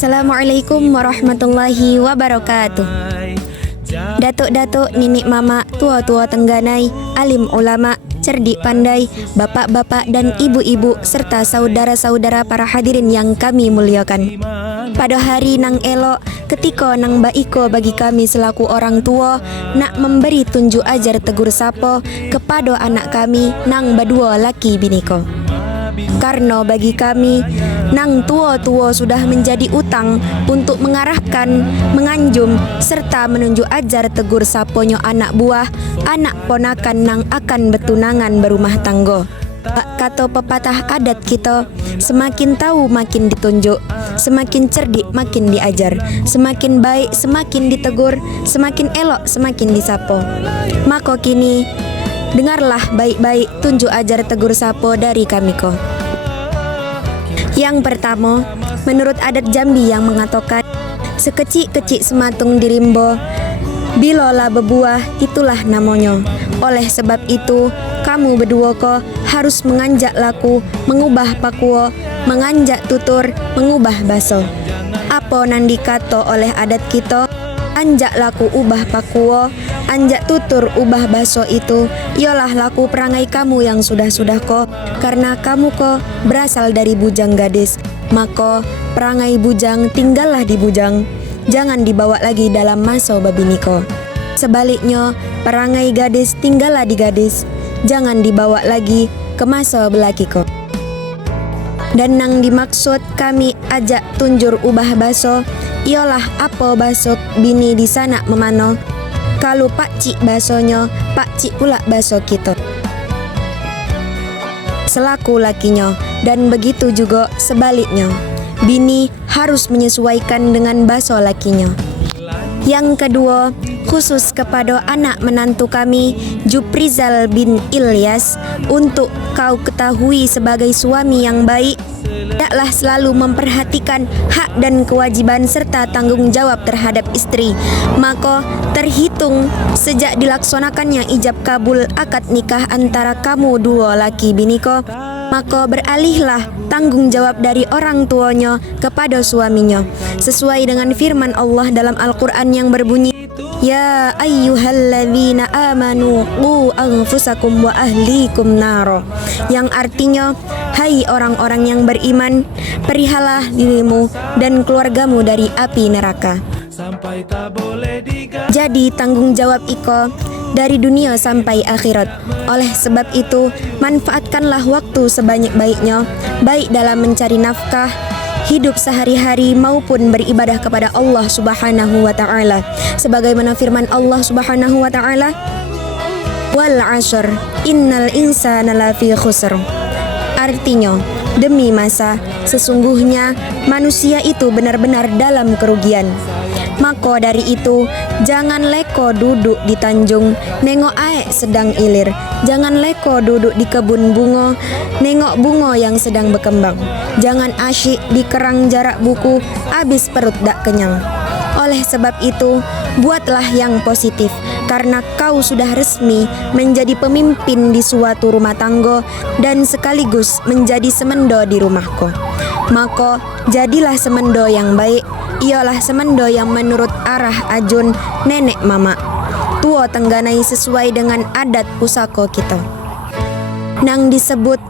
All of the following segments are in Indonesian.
Assalamualaikum warahmatullahi wabarakatuh. Datuk-datuk, nenek mama, tua-tua tengganai, alim ulama, cerdik pandai, bapak-bapak dan ibu-ibu serta saudara-saudara para hadirin yang kami muliakan. Pada hari nang elok, ketika nang baiko bagi kami selaku orang tua nak memberi tunjuk ajar tegur sapo kepada anak kami nang badua laki biniko. Karena bagi kami nang tua-tua sudah menjadi utang untuk mengarahkan, menganjum serta menunjuk ajar tegur saponyo anak buah, anak ponakan nang akan betunangan berumah tangga. Kata pepatah adat kita, semakin tahu makin ditunjuk, semakin cerdik makin diajar, semakin baik semakin ditegur, semakin elok semakin disapo. Maka kini dengarlah baik-baik tunjuk ajar tegur sapo dari kami ko. Yang pertama, menurut adat Jambi yang mengatakan sekecik-kecik sematung dirimbo, bilola bebuah itulah namanya. Oleh sebab itu, kamu berdua ko harus menganjak laku, mengubah pakuo, menganjak tutur, mengubah baso. Apa nan dikato oleh adat kita, anjak laku ubah pakuo, anjak tutur ubah baso itu ialah laku perangai kamu yang sudah-sudah ko. Karena kamu ko berasal dari bujang gadis, maka perangai bujang tinggallah di bujang, jangan dibawa lagi dalam masa babini ko. Sebaliknya, perangai gadis tinggallah di gadis, jangan dibawa lagi ke masa belaki ko. Dan nang dimaksud kami ajak tunjur ubah baso ialah apa baso bini di sana memano. Kalau pakcik basonya, pakcik pula baso kita selaku lakinya, dan begitu juga sebaliknya. Bini harus menyesuaikan dengan baso lakinya. Yang kedua, khusus kepada anak menantu kami, Juprizal bin Ilyas, untuk kau ketahui sebagai suami yang baik, hendaklah selalu memperhatikan hak dan kewajiban serta tanggung jawab terhadap istri. Maka terhitung sejak dilaksanakannya ijab kabul akad nikah antara kamu dua laki biniko, maka beralihlah tanggung jawab dari orang tuanya kepada suaminya, sesuai dengan firman Allah dalam Al-Quran yang berbunyi, Ya ayyuhalladzina amanu qu anfusakum wa ahlikum naro, yang artinya, hai orang-orang yang beriman, perihalah dirimu dan keluargamu dari api neraka. Jadi tanggung jawab iko dari dunia sampai akhirat. Oleh sebab itu, manfaatkanlah waktu sebanyak-baiknya, baik dalam mencari nafkah, hidup sehari-hari maupun beribadah kepada Allah Subhanahu wa taala. Sebagaimana firman Allah Subhanahu wa taala, Wal 'ashr innal insana lafi khusr. Artinya, demi masa, sesungguhnya manusia itu benar-benar dalam kerugian. Maka dari itu, jangan leko duduk di tanjung, nengok aek sedang ilir. Jangan leko duduk di kebun bunga, nengok bunga yang sedang berkembang. Jangan asyik di kerang jarak buku, habis perut dak kenyang. Oleh sebab itu, buatlah yang positif, karena kau sudah resmi menjadi pemimpin di suatu rumah tangga dan sekaligus menjadi semendo di rumahku. Maka jadilah semendo yang baik, ialah semendo yang menurut arah ajun nenek mama, tua tengganai sesuai dengan adat pusaka kita. Nang disebut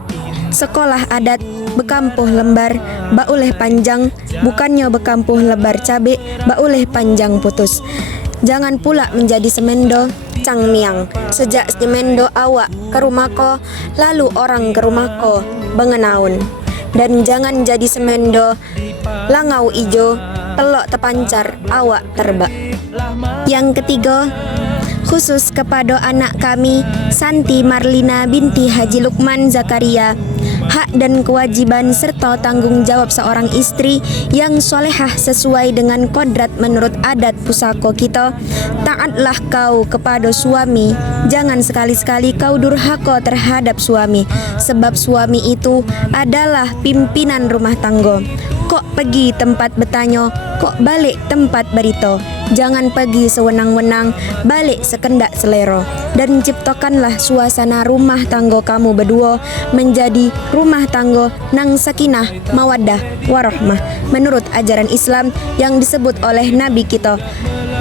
sekolah adat bekampuh lembar, bauleh panjang, bukannya bekampuh lebar cabe, bauleh panjang putus. Jangan pula menjadi semendo cangmiang, sejak semendo awak ke rumahko, lalu orang ke rumahko bengenaun. Dan jangan jadi semendo langau ijo, pelok tepancar, awak terbak. Yang ketiga, khusus kepada anak kami, Santi Marlina binti Haji Lukman Zakaria, hak dan kewajiban serta tanggung jawab seorang istri yang solehah sesuai dengan kodrat menurut adat pusaka kita. Taatlah kau kepada suami, jangan sekali-sekali kau durhaka terhadap suami, sebab suami itu adalah pimpinan rumah tangga. Kok pergi tempat bertanya, kok balik tempat berita. Jangan pergi sewenang-wenang, balik sekendak selero. Dan ciptakanlah suasana rumah tangga kamu berdua menjadi rumah tangga nang sakinah, mawaddah, warahmah. Menurut ajaran Islam yang disebut oleh Nabi kita,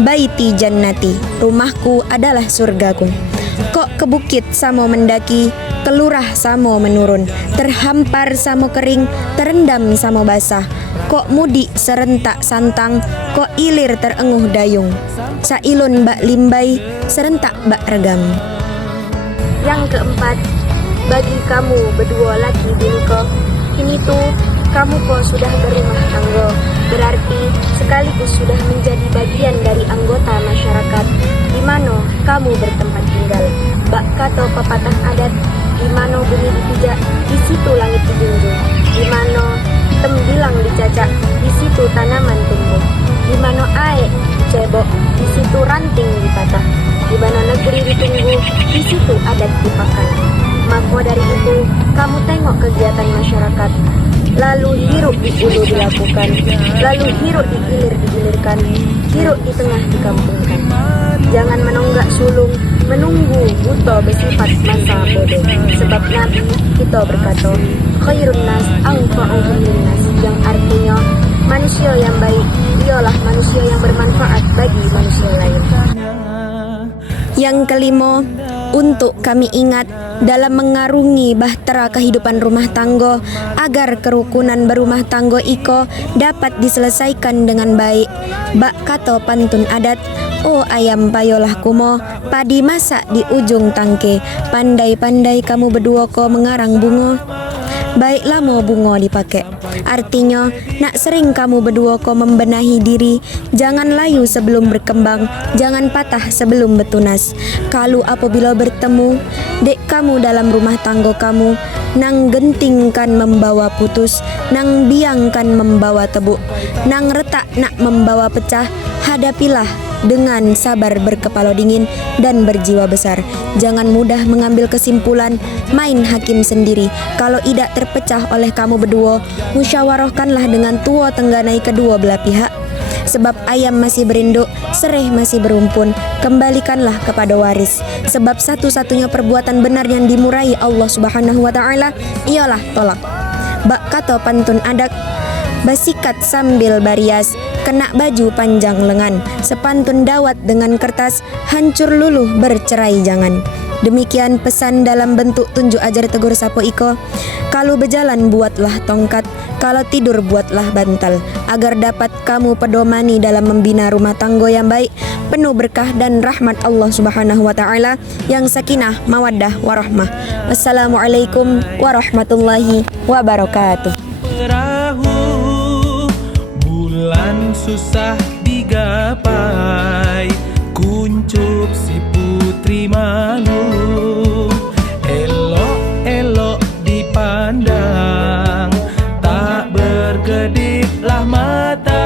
Baiti jannati, rumahku adalah surgaku. Kok ke bukit samo mendaki, kelurah samo menurun, terhampar samo kering, terendam samo basah. Kok mudik serentak santang, kok ilir terenguh dayung. Sailun bak limbai, serentak bak regam. Yang keempat, bagi kamu berdua laki bini ko, kini tuh kamu kok sudah berumah tangga, berarti sekaligus sudah menjadi bagian dari anggota masyarakat di mana kamu bertempat tinggal. Bak kata pepatah adat, di mana bumi dipijak, di situ langit dijunjung. Di mana tembilang dicacak, di situ tanaman tumbuh. Di mana air dicebok, di situ ranting dipatah. Di mana negeri ditunggu, di situ adat dipakai. Maka dari itu, kamu tengok kegiatan masyarakat, lalu hiruk di ulu dilakukan, lalu hiruk di ilir digilirkan, hiruk di tengah dikampungkan. Jangan menonggak sulung, menunggu buta bersifat masa bodoh. Sebab Nabi kita berkata, khairun nas anfa'uhum linnas, yang artinya manusia yang baik ialah manusia yang bermanfaat bagi manusia lain. Yang kelima, untuk kami ingat dalam mengarungi bahtera kehidupan rumah tangga agar kerukunan berumah tangga iko dapat diselesaikan dengan baik. Bak kata pantun adat, oh ayam payolah kumo, padi masak di ujung tangke, pandai-pandai kamu berdua ko mengarang bunga. Baiklah mau bunga dipakai. Artinya, nak sering kamu berdua ko membenahi diri, jangan layu sebelum berkembang, jangan patah sebelum bertunas. Kalau apabila bertemu, dek kamu dalam rumah tangga kamu, nang gentingkan membawa putus, nang biangkan membawa tebuk, nang retak nak membawa pecah, hadapilah dengan sabar, berkepala dingin dan berjiwa besar. Jangan mudah mengambil kesimpulan, main hakim sendiri. Kalau tidak terpecah oleh kamu berdua, musyawarahkanlah dengan tua tengganai kedua belah pihak. Sebab ayam masih berinduk, sereh masih berumpun, kembalikanlah kepada waris. Sebab satu-satunya perbuatan benar yang dimurai Allah Subhanahu wa Ta'ala ialah tolak. Bak kata pantun adat, basikat sambil barias, kena baju panjang lengan, sepantun dawat dengan kertas, hancur luluh bercerai jangan. Demikian pesan dalam bentuk tunjuk ajar tegur sapo iko. Kalau berjalan buatlah tongkat, kalau tidur buatlah bantal, agar dapat kamu pedomani dalam membina rumah tangga yang baik, penuh berkah dan rahmat Allah Subhanahu wa Ta'ala yang sakinah, mawaddah, warahmah. Wassalamualaikum warahmatullahi wabarakatuh. Bulan susah digapai, kuncup si putri malu, elok-elok dipandang, tak berkediplah mata,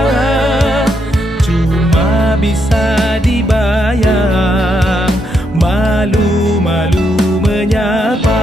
cuma bisa dibayang, malu-malu menyapa.